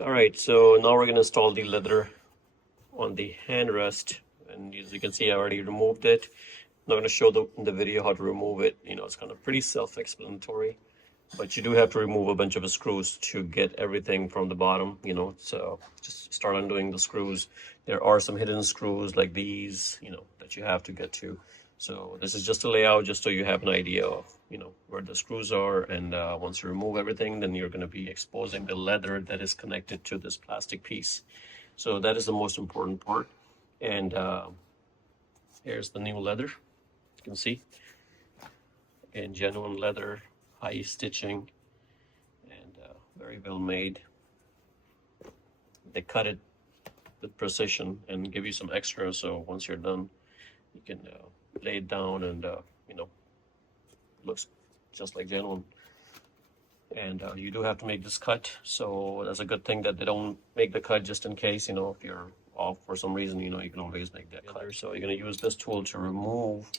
All right, so now we're going to install the leather on the handrest, and as you can see, I already removed it. I'm not going to show in the video how to remove it. It's kind of pretty self-explanatory, but you do have to remove a bunch of the screws to get everything from the bottom. So just start undoing the screws. There are some hidden screws like these, that you have to get to. So this is just a layout, just so you have an idea of, where the screws are. And once you remove everything, then you're going to be exposing the leather that is connected to this plastic piece. So that is the most important part. And here's the new leather. You can see, again, genuine leather, high stitching, and very well made. They cut it with precision and give you some extra, so once you're done, you can lay it down and it looks just like genuine. And you do have to make this cut, so that's a good thing that they don't make the cut, just in case, if you're off for some reason, you can always make that cut. So you're going to use this tool to remove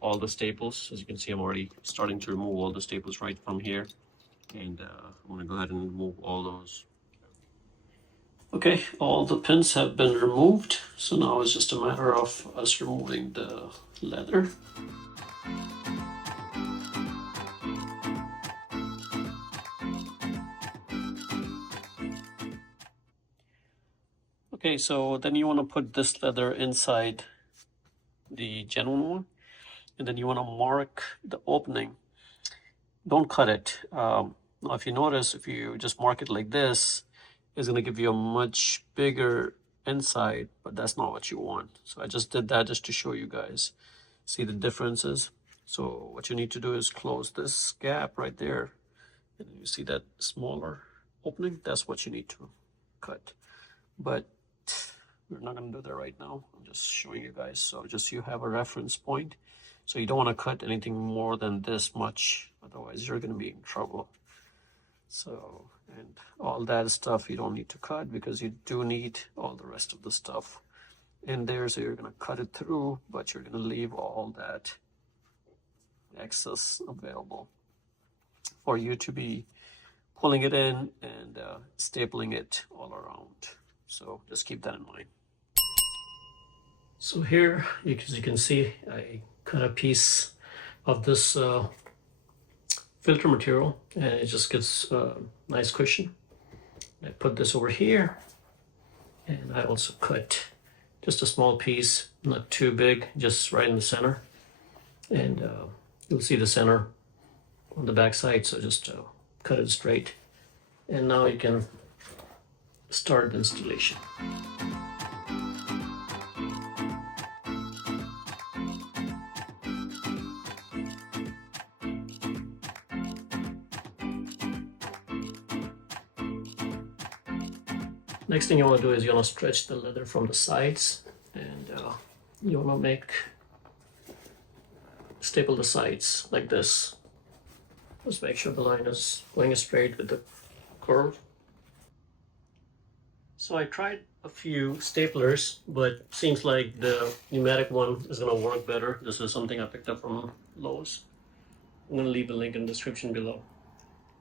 all the staples. As you can see, I'm already starting to remove all the staples right from here, and I'm going to go ahead and remove all those. Okay, all the pins have been removed, so now it's just a matter of us removing the leather. Okay, so then you want to put this leather inside the genuine one, and then you want to mark the opening. Don't cut it. Now, if you notice, if you just mark it like this, it's going to give you a much bigger inside, but that's not what you want. So I just did that just to show you guys. See the differences? So what you need to do is close this gap right there, and you see that smaller opening? That's what you need to cut. But we're not going to do that right now. I'm just showing you guys, so just you have a reference point. So you don't want to cut anything more than this much, otherwise you're going to be in trouble. So, and all that stuff you don't need to cut, because you do need all the rest of the stuff in there. So you're going to cut it through, but you're going to leave all that excess available for you to be pulling it in and stapling it all around. So just keep that in mind. So here, as you can see, I cut a piece of this filter material, and it just gets a nice cushion. I put this over here, and I also cut just a small piece, not too big, just right in the center. And you'll see the center on the back side, so just cut it straight. And now you can start the installation. Next thing you want to do is you want to stretch the leather from the sides, and you want to staple the sides like this. Just make sure the line is going straight with the curve. So I tried a few staplers, but seems like the pneumatic one is going to work better. This is something I picked up from Lowe's. I'm going to leave the link in the description below.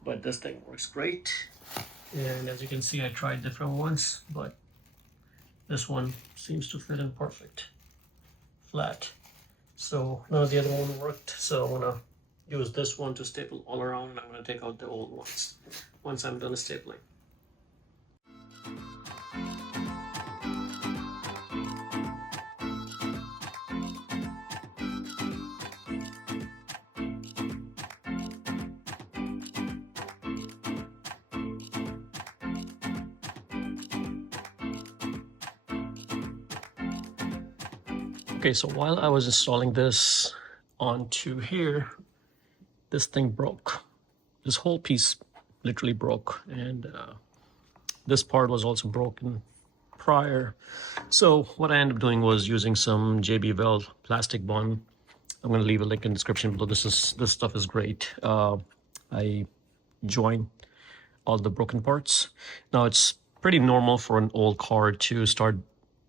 But this thing works great. And as you can see, I tried different ones, but this one seems to fit in perfect, flat. So none of the other one worked, so I'm gonna use this one to staple all around, and I'm gonna take out the old ones once I'm done stapling. Okay, so while I was installing this onto here, this thing broke. This whole piece literally broke, and this part was also broken prior. So what I ended up doing was using some JB Weld plastic bond. I'm going to leave a link in the description below. This stuff is great. I joined all the broken parts. Now it's pretty normal for an old car to start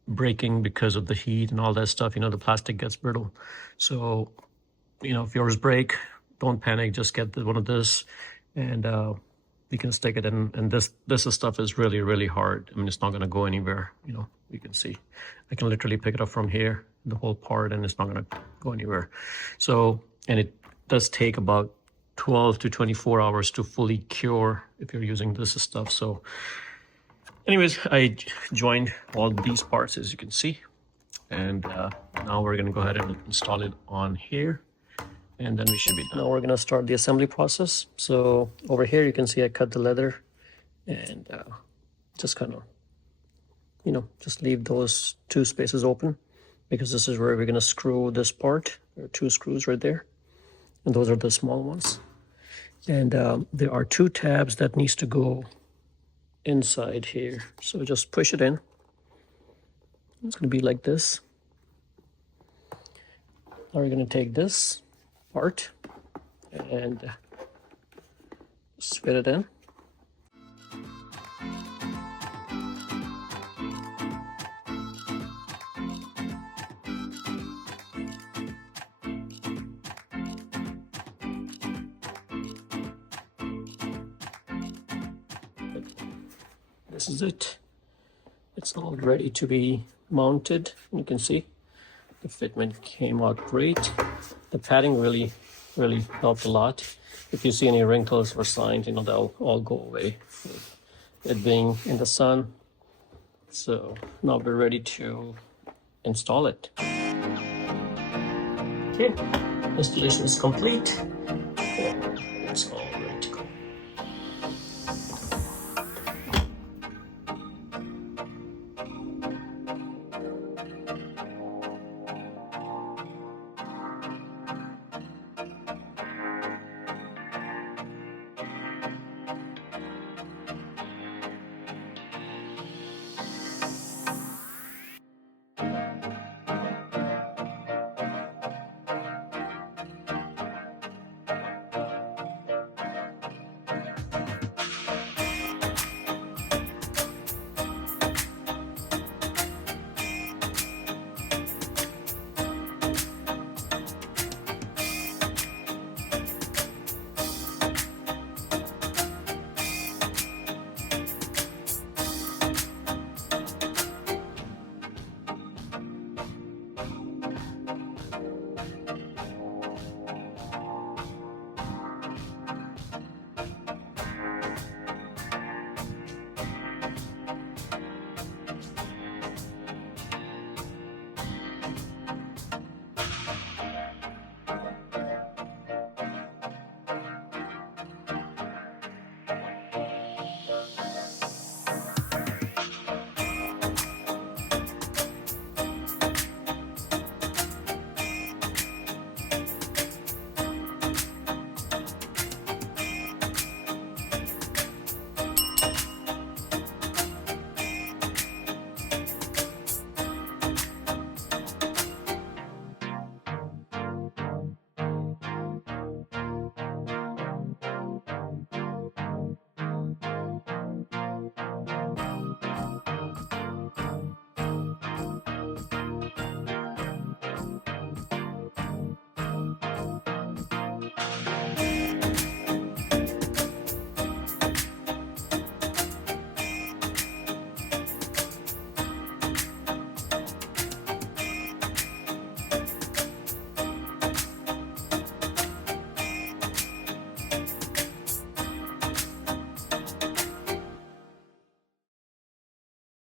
breaking because of the heat and all that stuff. The plastic gets brittle. So, if yours break, don't panic. Just get one of this and you can stick it in, and this stuff is really hard. I mean, it's not going to go anywhere. You know, you can see I can literally pick it up from here, the whole part, and it's not going to go anywhere. So, and it does take about 12 to 24 hours to fully cure if you're using this stuff. So anyways, I joined all these parts, as you can see, and now we're going to go ahead and install it on here, and then we should be done. Now we're going to start the assembly process. So over here you can see I cut the leather, and just kind of, you know, just leave those 2 spaces open, because this is where we're going to screw this part. There are 2 screws right there, and those are the small ones. And there are 2 tabs that needs to go inside here. So just push it in. It's going to be like this. Now we're going to take this part and just fit it in. This is it. It's all ready to be mounted. You can see the fitment came out great. The padding really helped a lot. If you see any wrinkles or signs, you know, they'll all go away with it being in the sun. So now we're ready to install it. Okay, installation is complete. It's all ready to go.